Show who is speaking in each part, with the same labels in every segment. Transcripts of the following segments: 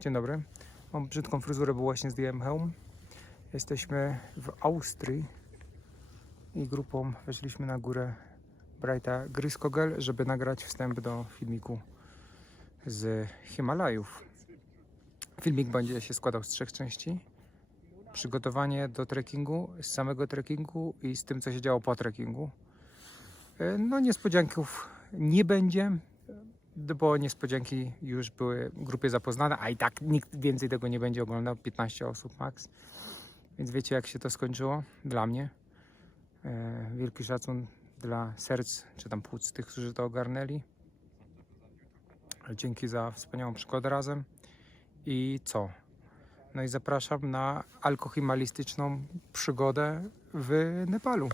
Speaker 1: Dzień dobry. Mam brzydką fryzurę, bo właśnie zdjąłem hełm. Jesteśmy w Austrii i grupą weszliśmy na górę Brighta Griskogel, żeby nagrać wstęp do filmiku z Himalajów. Filmik będzie się składał z trzech części. Przygotowanie do trekkingu, z samego trekkingu i z tym, co się działo po trekkingu. E, No niespodzianków nie będzie, bo niespodzianki już były grupie zapoznane, a i tak nikt więcej tego nie będzie oglądał, 15 osób max. Więc wiecie jak się to skończyło dla mnie. E, wielki szacun dla serc, czy tam płuc tych, którzy to ogarnęli. Dzięki za wspaniałą przygodę razem. I co? No i zapraszam na alkohimalistyczną przygodę w Nepalu.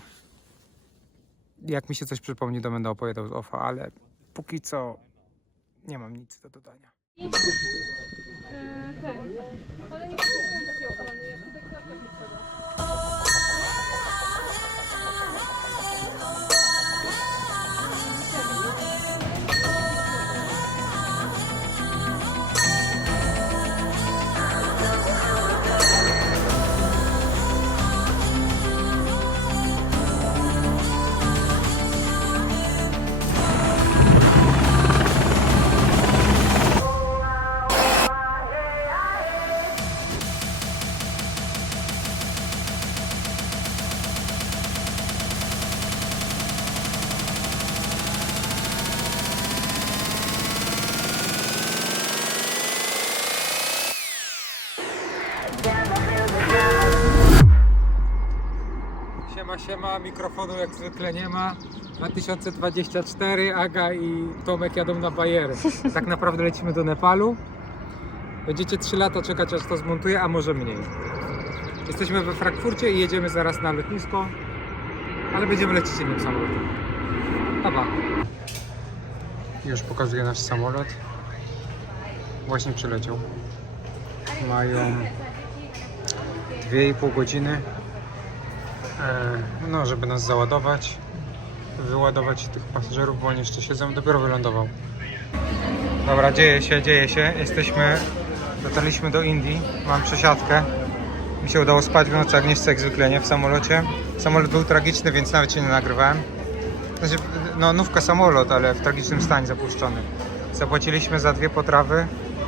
Speaker 1: Jak mi się coś przypomni, to będę opowiadał z OFA, ale póki co nie mam nic do dodania.
Speaker 2: E, tak. Ale nie
Speaker 1: Mikrofonu jak zwykle nie ma. 2024, Aga i Tomek jadą na bajery. Tak naprawdę lecimy do Nepalu. Będziecie 3 lata czekać aż to zmontuję, a może mniej. Jesteśmy we Frankfurcie i jedziemy zaraz na lotnisko, ale będziemy lecieć innym samolotem. Dobra. Już pokazuję nasz samolot. Właśnie przyleciał. Mają 2,5 godziny no, żeby nas załadować, wyładować tych pasażerów, bo oni jeszcze siedzą, dopiero wylądował. Dobra, dzieje się, dzieje się. Jesteśmy, dotarliśmy do Indii, mam przesiadkę. Mi się udało spać w nocy, Agnieszce jak zwykle nie w samolocie. Samolot był tragiczny, więc nawet się nie nagrywałem. Znaczy, no nówka samolot, ale w tragicznym stanie zapuszczony. Zapłaciliśmy za dwie potrawy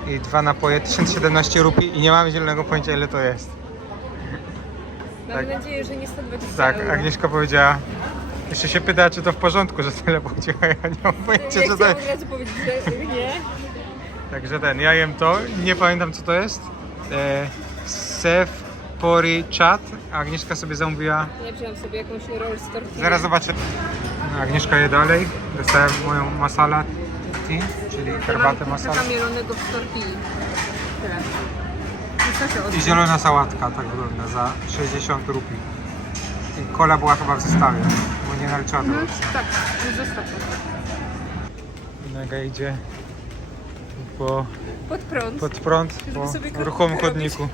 Speaker 1: i dwa napoje 1017 rupii i nie mamy zielonego pojęcia ile to jest.
Speaker 2: Mam
Speaker 1: Tak.
Speaker 2: nadzieję, że nie 120
Speaker 1: Tak,
Speaker 2: euro.
Speaker 1: Agnieszka powiedziała, jeszcze się pyta, czy to w porządku, że tyle płaciła, ja nie mam pojęcia,
Speaker 2: Ja
Speaker 1: co to
Speaker 2: chciałam
Speaker 1: jest.
Speaker 2: od razu powiedzieć, że nie.
Speaker 1: Także ten, ja jem to, nie pamiętam co to jest. E, Sef Pori Chat, a Agnieszka sobie zamówiła,
Speaker 2: Ja wziąłam sobie jakąś roll z tortilla.
Speaker 1: zaraz zobaczę. Agnieszka je dalej, dostałem moją masala tea, czyli herbatę masala.
Speaker 2: Taka mielonego w tortilli. I
Speaker 1: zielona sałatka, tak wygląda, za 60 rupii. I kola była chyba w zestawie, bo nie naliczyła tego.
Speaker 2: Mhm, tak, to.
Speaker 1: Naga idzie po
Speaker 2: Pod prąd.
Speaker 1: pod prąd po ruchomym chodniku.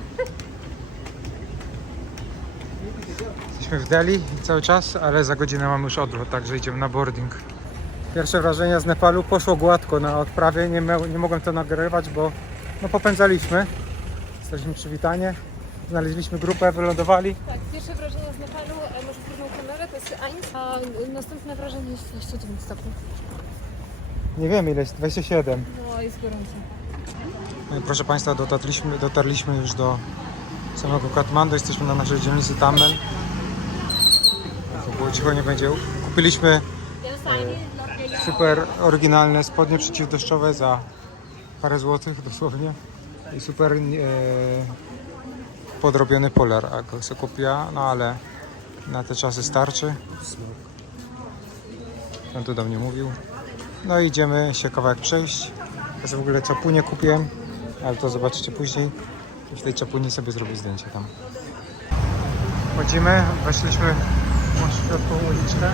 Speaker 1: Jesteśmy w Delhi cały czas, ale za godzinę mamy już odlot, także idziemy na boarding. Pierwsze wrażenia z Nepalu poszło gładko na odprawie, nie, nie mogłem to nagrywać, bo no, popędzaliśmy. Dostaliśmy przywitanie, znaleźliśmy grupę, wylądowali.
Speaker 2: Tak, pierwsze wrażenia z Nepalu, e, może drugą kamerę, to jest Eins, a następne wrażenie jest 29 stopni.
Speaker 1: Nie wiem ile jest, 27.
Speaker 2: No, jest gorąco.
Speaker 1: No i proszę Państwa, dotarliśmy, dotarliśmy już do samego Katmandu, jesteśmy na naszej dzielnicy Tamel. To było cicho nie będzie. Kupiliśmy super oryginalne spodnie przeciwdeszczowe za parę złotych dosłownie i super e, podrobiony polar, a go sobie kupiła, no ale na te czasy starczy. On tu do mnie mówił. No i idziemy się kawałek przejść. Ja w ogóle czapunię kupiłem, ale to zobaczycie później. I w tej czapuni sobie zrobię zdjęcie tam. Chodzimy, weszliśmy w środką uliczkę.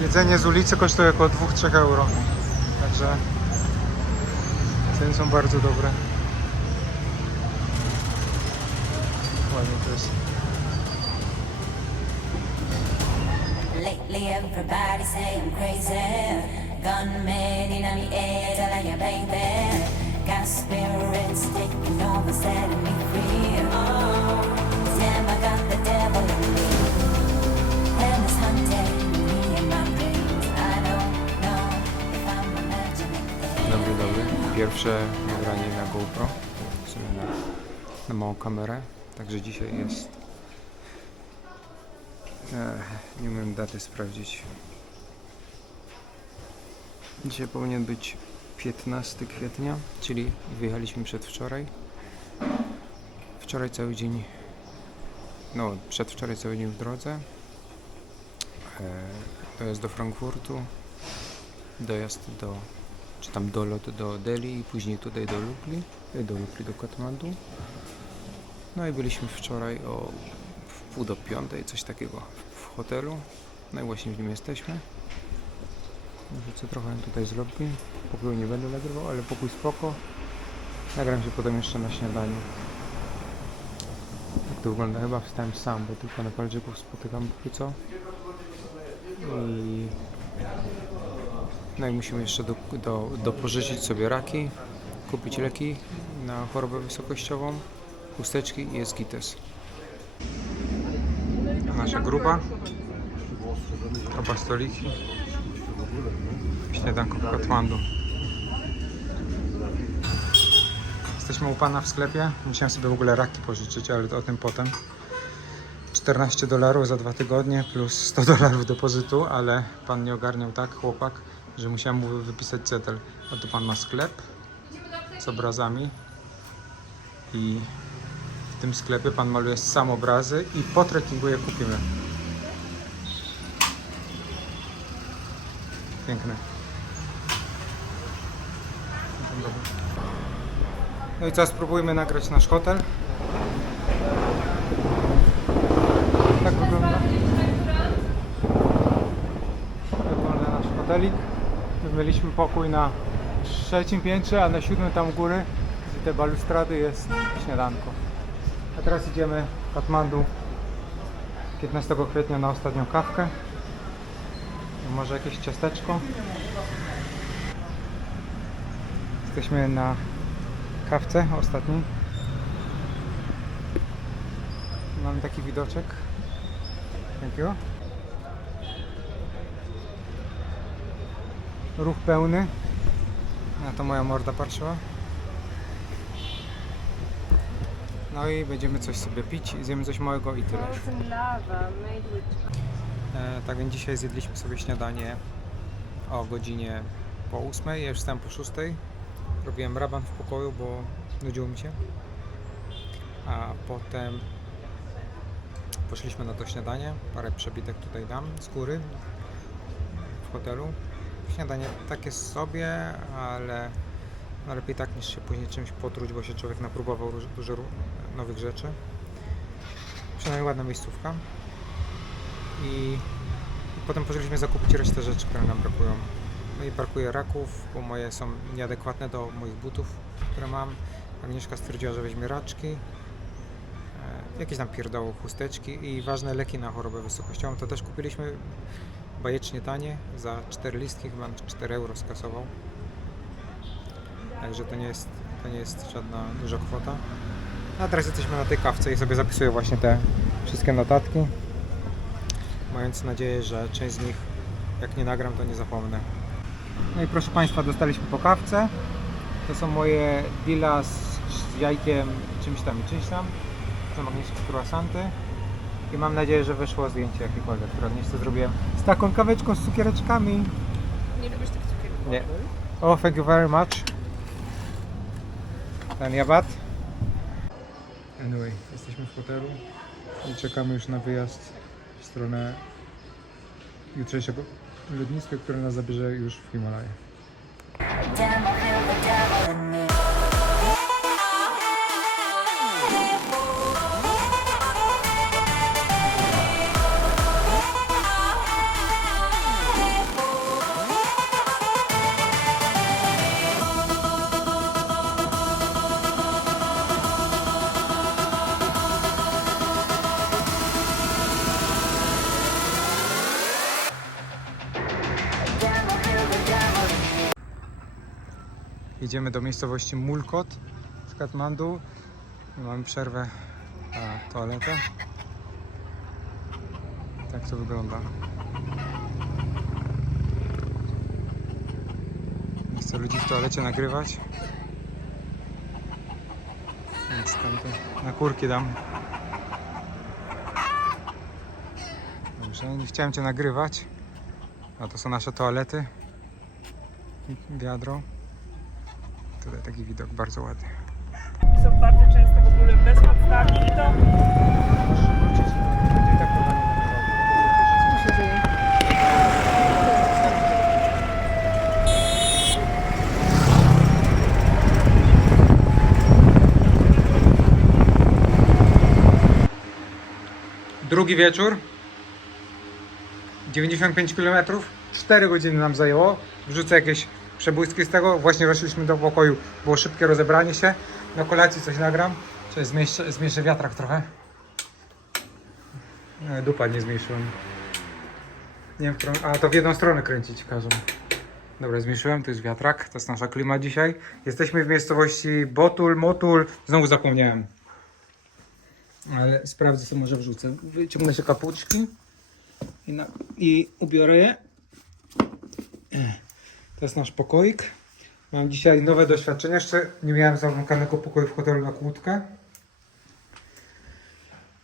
Speaker 1: Jedzenie z ulicy kosztuje około 2-3 euro. Także są bardzo dobre. Ładnie to jest.
Speaker 3: Lately everybody say I'm crazy Gunmen in on the air, telling baby Got spirits taking over, setting me free Oh, damn, I got the devil
Speaker 1: Pierwsze nagranie na GoPro. W sumie na, na małą kamerę. Także dzisiaj jest. Ech, nie umiem daty sprawdzić. Dzisiaj powinien być 15 kwietnia, czyli wyjechaliśmy przedwczoraj. Wczoraj cały dzień. No, przedwczoraj cały dzień w drodze. E, dojazd do Frankfurtu. Dojazd do czy tam dolot do Delhi i później tutaj do Lubli, e, do Lubli, do Katmandu. No i byliśmy wczoraj o pół do piątej, coś takiego w hotelu. No i właśnie w nim jesteśmy. Wrzucę trochę tutaj z lobby. Pokoju nie będę nagrywał, ale pokój spoko. Nagram się potem jeszcze na śniadaniu. Jak to wygląda? Chyba wstałem sam, bo tylko Nepalczyków spotykam póki co. I no i musimy jeszcze do, do, dopożyczyć sobie raki, kupić leki na chorobę wysokościową, chusteczki i eskites. Nasza grupa, oba stoliki, śniadanko w Katmandu. Jesteśmy u pana w sklepie, musiałem sobie w ogóle raki pożyczyć, ale to o tym potem. 14 dolarów za dwa tygodnie plus 100 dolarów depozytu, ale pan nie ogarniał tak, chłopak, że musiałem mu wypisać cetel. A tu pan ma sklep z obrazami i w tym sklepie pan maluje sam obrazy i po trekkingu je kupimy. Piękne. No i co, spróbujmy nagrać nasz hotel. Tak wygląda. Wygląda nasz hotelik. My mieliśmy pokój na trzecim piętrze, a na siódmym tam góry, gdzie te balustrady jest śniadanko. A teraz idziemy w Katmandu 15 kwietnia na ostatnią kawkę. Może jakieś ciasteczko. Jesteśmy na kawce ostatniej. Mamy taki widoczek. Thank you. Ruch pełny. Na to moja morda patrzyła. No i będziemy coś sobie pić, zjemy coś małego i tyle. E, tak więc dzisiaj zjedliśmy sobie śniadanie o godzinie po 8. Ja już wstałem po 6. Robiłem raban w pokoju, bo nudziło mi się. A potem poszliśmy na to śniadanie. Parę przebitek tutaj dam z góry w hotelu. Śniadanie takie sobie, ale no lepiej tak niż się później czymś potruć, bo się człowiek napróbował dużo nowych rzeczy. Przynajmniej ładna miejscówka. I potem poszliśmy zakupić resztę rzeczy, które nam brakują. No i brakuje raków, bo moje są nieadekwatne do moich butów, które mam. Agnieszka stwierdziła, że weźmie raczki, e, jakieś tam pierdoły, chusteczki i ważne leki na chorobę wysokościową. To też kupiliśmy bajecznie tanie, za 4 listki, chyba 4 euro skasował. Także to nie jest, to nie jest żadna duża kwota. A teraz jesteśmy na tej kawce i sobie zapisuję właśnie te wszystkie notatki mając nadzieję, że część z nich, jak nie nagram, to nie zapomnę. No i proszę Państwa, dostaliśmy po kawce. To są moje dilla z, z jajkiem, czymś tam i czymś tam. Agnieszki croissanty. I mam nadzieję, że wyszło zdjęcie jakiekolwiek, które Agnieszce zrobiłem z taką kaweczką z cukiereczkami.
Speaker 2: Nie lubisz tych cukierków?
Speaker 1: Nie. Oh, thank you very much. Ten jabat. Anyway, jesteśmy w hotelu i czekamy już na wyjazd w stronę jutrzejszego lotniska, które nas zabierze już w Himalaje. Jedziemy do miejscowości Mulkot w Katmandu. Mamy przerwę na toaletę. Tak to wygląda. Nie chcę ludzi w toalecie nagrywać. Więc tamte na kurki dam. Dobrze, nie chciałem Cię nagrywać. A to są nasze toalety. Wiadro. Tutaj taki widok bardzo ładny.
Speaker 4: są bardzo często w ogóle bezpodstawni i to
Speaker 2: Co tu się dzieje?
Speaker 1: Drugi wieczór. 95 km. 4 godziny nam zajęło. Wrzucę jakieś przebłyski z tego. Właśnie weszliśmy do pokoju. Było szybkie rozebranie się. Na kolacji coś nagram. Czyli zmniejszę, zmniejszę wiatrak trochę. E, Dupa nie zmniejszyłem. Nie wiem, którą... A to w jedną stronę kręcić każą. Dobra, zmniejszyłem, to jest wiatrak, to jest nasza klima dzisiaj. Jesteśmy w miejscowości Botul, Motul, znowu zapomniałem. Ale sprawdzę, co może wrzucę. Wyciągnę się kapuczki i, na, i ubiorę je. To jest nasz pokoik. Mam dzisiaj nowe doświadczenie. Jeszcze nie miałem zamykanego pokoju w hotelu na kłódkę.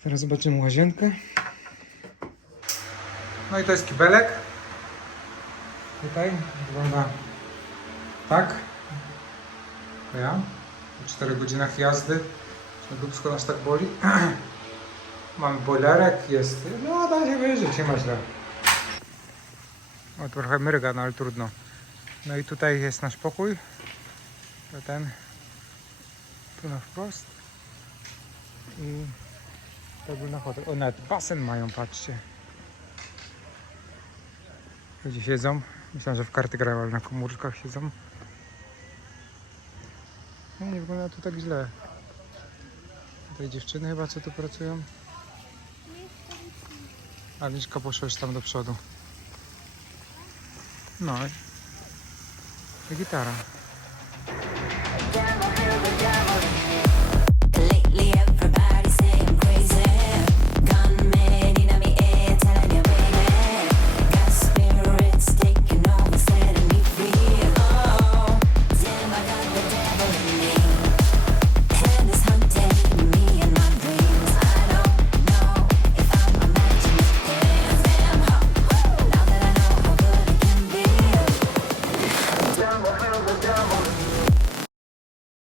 Speaker 1: Teraz zobaczymy łazienkę. No i to jest kibelek. Tutaj wygląda tak. Ja. Po 4 godzinach jazdy. Że dubsko nas tak boli. Mamy boilerek, jest. No da się wyżyć, nie ma źle. O, trochę mryga, no ale trudno. No i tutaj jest nasz pokój. To ten. Tu na wprost. I to był na hotel. O, nawet basen mają, patrzcie. Ludzie siedzą. Myślałem, że w karty grają, ale na komórkach siedzą. No nie wygląda to tak źle. Tutaj dziewczyny chyba co tu pracują. A Liczka poszła już tam do przodu. No i i gitara.